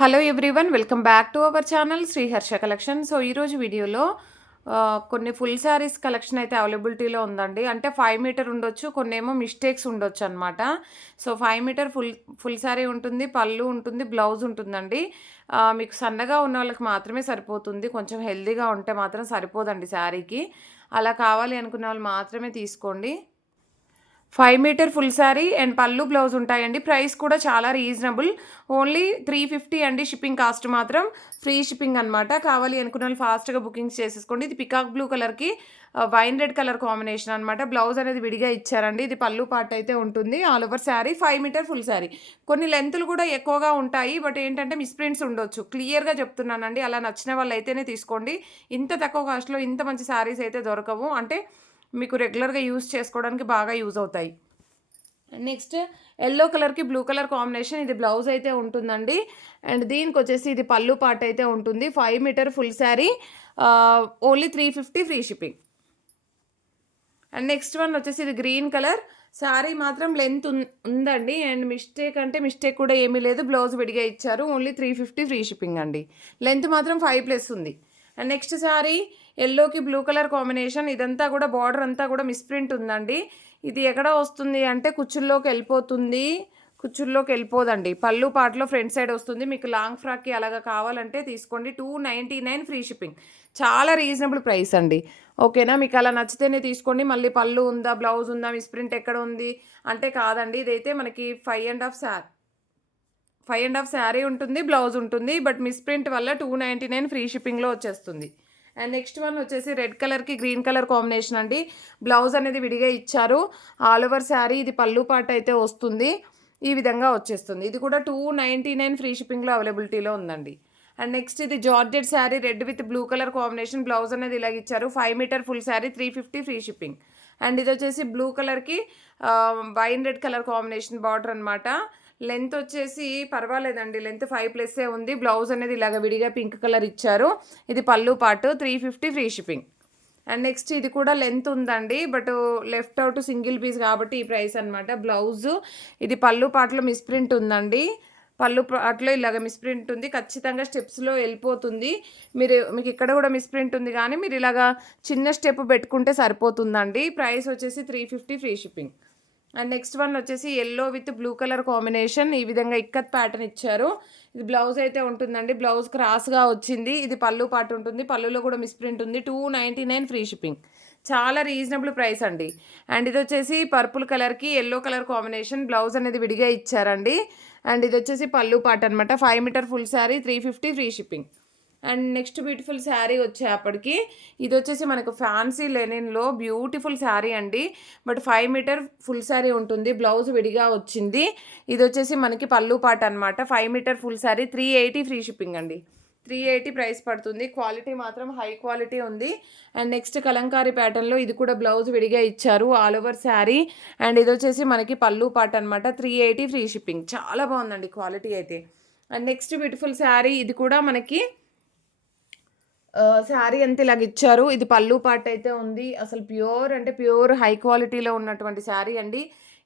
Hello everyone, welcome back to our channel Shri Harsha collection. So ఈరోజు వీడియోలో కొన్ని ఫుల్ శారీస్ కలెక్షన్ అయితే అవైలబిలిటీలో ఉందండి. అంటే 5 మీటర్ ఉండొచ్చు, కొన్ని ఏమో మిస్టేక్స్ ఉండొచ్చు అనమాట. సో 5 మీటర్ ఫుల్ శారీ ఉంటుంది, పళ్ళు ఉంటుంది, బ్లౌజ్ ఉంటుందండి. మీకు సన్నగా ఉన్న వాళ్ళకి మాత్రమే సరిపోతుంది, కొంచెం హెల్దీగా ఉంటే మాత్రం సరిపోదండి శారీకి. అలా కావాలి అనుకునే వాళ్ళు మాత్రమే తీసుకోండి. 5 మీటర్ ఫుల్ శారీ అండ్ పళ్ళు బ్లౌజ్ ఉంటాయండి. ప్రైస్ కూడా చాలా రీజనబుల్, ఓన్లీ 350 అండి. షిప్పింగ్ కాస్ట్ మాత్రం ఫ్రీ షిప్పింగ్ అనమాట. కావాలి అనుకున్న వాళ్ళు ఫాస్ట్గా బుకింగ్స్ చేసేసుకోండి. ఇది పికాక్ బ్లూ కలర్కి వైన్ రెడ్ కలర్ కాంబినేషన్ అనమాట. బ్లౌజ్ అనేది విడిగా ఇచ్చారండి. ఇది పళ్ళు పార్ట్ అయితే ఉంటుంది. All over sari 5 meter full sari. కొన్ని లెంతులు కూడా ఎక్కువగా ఉంటాయి, బట్ ఏంటంటే మిస్ప్రింట్స్ ఉండొచ్చు. క్లియర్గా చెప్తున్నానండి, అలా నచ్చిన వాళ్ళు అయితేనే తీసుకోండి. ఇంత తక్కువ కాస్ట్లో ఇంత మంచి శారీస్ అయితే దొరకవు. అంటే మీకు రెగ్యులర్గా యూజ్ చేసుకోవడానికి బాగా యూజ్ అవుతాయి. నెక్స్ట్ ఎల్లో కలర్కి బ్లూ కలర్ కాంబినేషన్, ఇది బ్లౌజ్ అయితే ఉంటుందండి. అండ్ దీనికి వచ్చేసి ఇది పళ్ళు పార్ట్ అయితే ఉంటుంది. 5 meter full sari, only 350 free shipping. And next one వచ్చేసి ఇది గ్రీన్ కలర్ శారీ, మాత్రం లెంత్ ఉందండి. అండ్ మిస్టేక్ కూడా ఏమీ లేదు, బ్లౌజ్ విడిగా ఇచ్చారు. ఓన్లీ 350 ఫ్రీ షిప్పింగ్ అండి. లెంత్ మాత్రం 5+ ఉంది. అండ్ నెక్స్ట్ శారీ ఎల్లోకి బ్లూ కలర్ కాంబినేషన్, ఇదంతా కూడా బార్డర్ అంతా కూడా మిస్ప్రింట్ ఉందండి. ఇది ఎక్కడ వస్తుంది అంటే కుచ్చుల్లోకి వెళ్ళిపోదండి. పళ్ళు పాటలో ఫ్రంట్ సైడ్ వస్తుంది. మీకు లాంగ్ ఫ్రాక్కి అలాగా కావాలంటే తీసుకోండి. 299 ఫ్రీ షిప్పింగ్. చాలా రీజనబుల్ ప్రైస్ అండి. ఓకేనా, మీకు అలా నచ్చితేనే తీసుకోండి. మళ్ళీ పళ్ళు ఉందా, బ్లౌజ్ ఉందా, మిస్ప్రింట్ ఎక్కడ ఉంది అంటే కాదండి. ఇదైతే మనకి 5.5 శారీ ఉంటుంది, బ్లౌజ్ ఉంటుంది. బట్ మిస్ప్రింట్ వల్ల 299 ఫ్రీ షిప్పింగ్లో వచ్చేస్తుంది. అండ్ నెక్స్ట్ వన్ వచ్చేసి రెడ్ కలర్కి గ్రీన్ కలర్ కాంబినేషన్ అండి. బ్లౌజ్ అనేది విడిగా ఇచ్చారు. ఆల్ ఓవర్ శారీ ఇది పళ్ళు పార్ట్ అయితే వస్తుంది. ఈ విధంగా వచ్చేస్తుంది. ఇది కూడా 299 ఫ్రీ షిప్పింగ్లో అవైలబిలిటీలో ఉందండి. అండ్ నెక్స్ట్ ఇది georgette sari, red with blue colour combination. Blouse అనేది ఇలాగ ఇచ్చారు. 5 meter full sari, 350 free shipping. And ఇది వచ్చేసి బ్లూ కలర్కి wine red colour combination border అనమాట. లెంత్ వచ్చేసి పర్వాలేదండి, లెంత్ 5+ ఉంది. బ్లౌజ్ అనేది ఇలాగ విడిగా పింక్ కలర్ ఇచ్చారు. ఇది పళ్ళు part, 350 free shipping. And next ఇది కూడా లెంత్ ఉందండి, but left out single piece కాబట్టి ఈ ప్రైస్ అనమాట. బ్లౌజు ఇది పళ్ళు పాటలో మిస్ప్రింట్ ఉందండి. పళ్ళు పాటలో ఇలాగ మిస్ప్రింట్ ఉంది, ఖచ్చితంగా స్టెప్స్లో వెళ్ళిపోతుంది. మీకు ఇక్కడ కూడా మిస్ప్రింట్ ఉంది, కానీ మీరు ఇలాగా చిన్న స్టెప్ పెట్టుకుంటే సరిపోతుందండి. ప్రైస్ వచ్చేసి 350 free shipping. And next one వచ్చేసి yellow with blue colour combination. ఈ విధంగా ఇక్కత్ ప్యాటర్న్ ఇచ్చారు. ఇది బ్లౌజ్ అయితే ఉంటుందండి. బ్లౌజ్ క్రాస్గా వచ్చింది. ఇది పళ్ళు పార్ట్ ఉంటుంది. పళ్ళులో కూడా మిస్ప్రింట్ ఉంది. 299 ఫ్రీ షిప్పింగ్. చాలా రీజనబుల్ ప్రైస్ అండి. అండ్ ఇది వచ్చేసి పర్పుల్ కలర్కి ఎల్లో కలర్ కాంబినేషన్. బ్లౌజ్ అనేది విడిగా ఇచ్చారండి. అండ్ ఇది వచ్చేసి పళ్ళు పార్ట్ అనమాట. 5 meter full sari, 350 free shipping. And next beautiful sari వచ్చేప్పటికి ఇది వచ్చేసి మనకు ఫ్యాన్సీ లెనిన్లో బ్యూటిఫుల్ శారీ అండి. బట్ 5 మీటర్ ఫుల్ శారీ ఉంటుంది. బ్లౌజ్ విడిగా వచ్చింది. ఇది వచ్చేసి మనకి పళ్ళు పాట అనమాట. 5 meter full sari, 380 free shipping అండి. 380 ప్రైస్ పడుతుంది. క్వాలిటీ మాత్రం హై క్వాలిటీ ఉంది. అండ్ నెక్స్ట్ కలంకారీ ప్యాటర్న్లో ఇది కూడా బ్లౌజ్ విడిగా ఇచ్చారు. All over sari. అండ్ ఇది వచ్చేసి మనకి పళ్ళు పాట అనమాట. 380 ఫ్రీ షిప్పింగ్. చాలా బాగుందండి క్వాలిటీ అయితే. అండ్ నెక్స్ట్ బ్యూటిఫుల్ శారీ, ఇది కూడా మనకి శారీ అంతా ఇలాగ ఇచ్చారు. ఇది పళ్ళు పార్ట్ అయితే ఉంది. అసలు ప్యూర్ హై క్వాలిటీలో ఉన్నటువంటి శారీ అండి.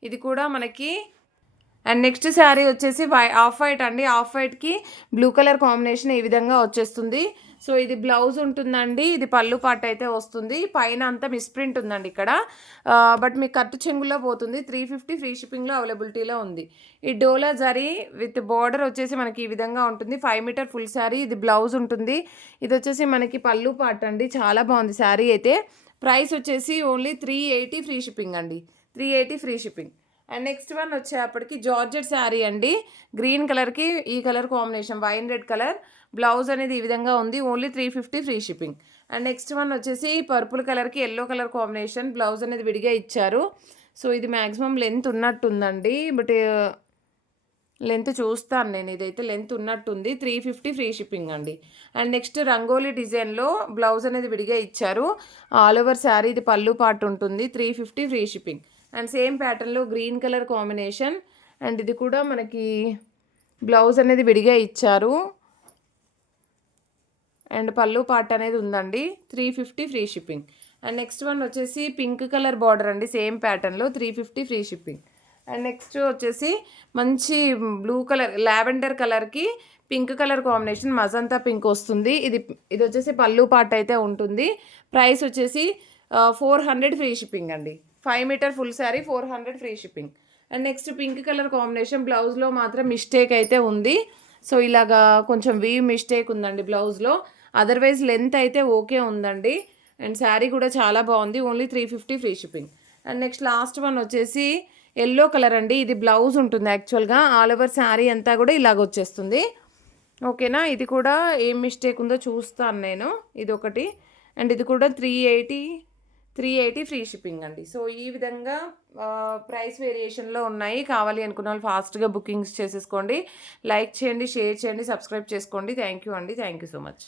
ఇది కూడా మనకి. అండ్ నెక్స్ట్ శారీ వచ్చేసి ఆఫ్ వైట్ అండి. ఆఫ్ వైట్కి బ్లూ కలర్ కాంబినేషన్ ఈ విధంగా వచ్చేస్తుంది. సో ఇది బ్లౌజ్ ఉంటుందండి. ఇది పళ్ళు పార్ట్ అయితే వస్తుంది. పైన అంతా మిస్ప్రింట్ ఉందండి ఇక్కడ, బట్ మీకు కట్టు చెంగులో పోతుంది. 350 ఫ్రీ షిప్పింగ్లో అవైలబిలిటీలో ఉంది. ఈ డోలా జరీ విత్ బార్డర్ వచ్చేసి మనకి ఈ విధంగా ఉంటుంది. 5 మీటర్ ఫుల్ శారీ, ఇది బ్లౌజ్ ఉంటుంది. ఇది వచ్చేసి మనకి పళ్ళు పార్ట్ అండి. చాలా బాగుంది శారీ అయితే. ప్రైస్ వచ్చేసి ఓన్లీ 380 ఫ్రీ షిప్పింగ్ అండి. 380 free shipping. And next one వచ్చేప్పటికి జార్జెట్ శారీ అండి. గ్రీన్ కలర్కి ఈ colour combination, wine red colour. Blouse అనేది ఈ విధంగా ఉంది. Only 350 free shipping. And next one వచ్చేసి పర్పుల్ కలర్కి ఎల్లో కలర్ కాంబినేషన్. బ్లౌజ్ అనేది విడిగా ఇచ్చారు. సో ఇది మ్యాక్సిమం లెంత్ ఉన్నట్టుందండి, బట్ లెంత్ చూస్తాను నేను. ఇదైతే లెంత్ ఉన్నట్టుంది. 350 ఫ్రీ షిప్పింగ్ అండి. అండ్ నెక్స్ట్ రంగోలీ డిజైన్లో బ్లౌజ్ అనేది విడిగా ఇచ్చారు. ఆల్ ఓవర్ శారీ ఇది పళ్ళు పార్ట్ ఉంటుంది. 350 ఫ్రీ షిప్పింగ్. అండ్ సేమ్ ప్యాటర్న్లో గ్రీన్ కలర్ కాంబినేషన్. అండ్ ఇది కూడా మనకి బ్లౌజ్ అనేది విడిగా ఇచ్చారు. అండ్ పళ్ళు పార్ట్ అనేది ఉందండి. 350 free shipping. And next one వచ్చేసి పింక్ కలర్ బార్డర్ అండి. సేమ్ ప్యాటర్న్లో 350 ఫ్రీ షిప్పింగ్. అండ్ నెక్స్ట్ వచ్చేసి మంచి బ్లూ కలర్ లావెండర్ కలర్కి pink colour combination magenta pink వస్తుంది. ఇది వచ్చేసి పళ్ళు పార్ట్ అయితే ఉంటుంది. ప్రైస్ వచ్చేసి 400 ఫ్రీ షిప్పింగ్ అండి. 5 meter full sari 400 free shipping. And next pink colour combination బ్లౌజ్లో మాత్రం మిస్టేక్ అయితే ఉంది. సో ఇలాగా కొంచెం వీవ్ మిస్టేక్ ఉందండి బ్లౌజ్లో. అదర్వైజ్ లెంత్ అయితే ఓకే ఉందండి. అండ్ శారీ కూడా చాలా బాగుంది. Only 350 free shipping. And next last one వచ్చేసి ఎల్లో కలర్ అండి. ఇది బ్లౌజ్ ఉంటుంది యాక్చువల్గా. ఆల్ ఓవర్ శారీ అంతా కూడా ఇలాగ వచ్చేస్తుంది. ఓకేనా, ఇది కూడా ఏం మిస్టేక్ ఉందో చూస్తాను నేను. ఇది ఒకటి అండ్ ఇది కూడా 380 ఫ్రీ షిప్పింగ్ అండి. సో ఈ విధంగా ప్రైస్ వేరియేషన్లో ఉన్నాయి. కావాలి అనుకున్న వాళ్ళు ఫాస్ట్గా బుకింగ్స్ చేసేసుకోండి. లైక్ చేయండి, షేర్ చేయండి, సబ్స్క్రైబ్ చేసుకోండి. థ్యాంక్ యూ అండి. Thank you so much.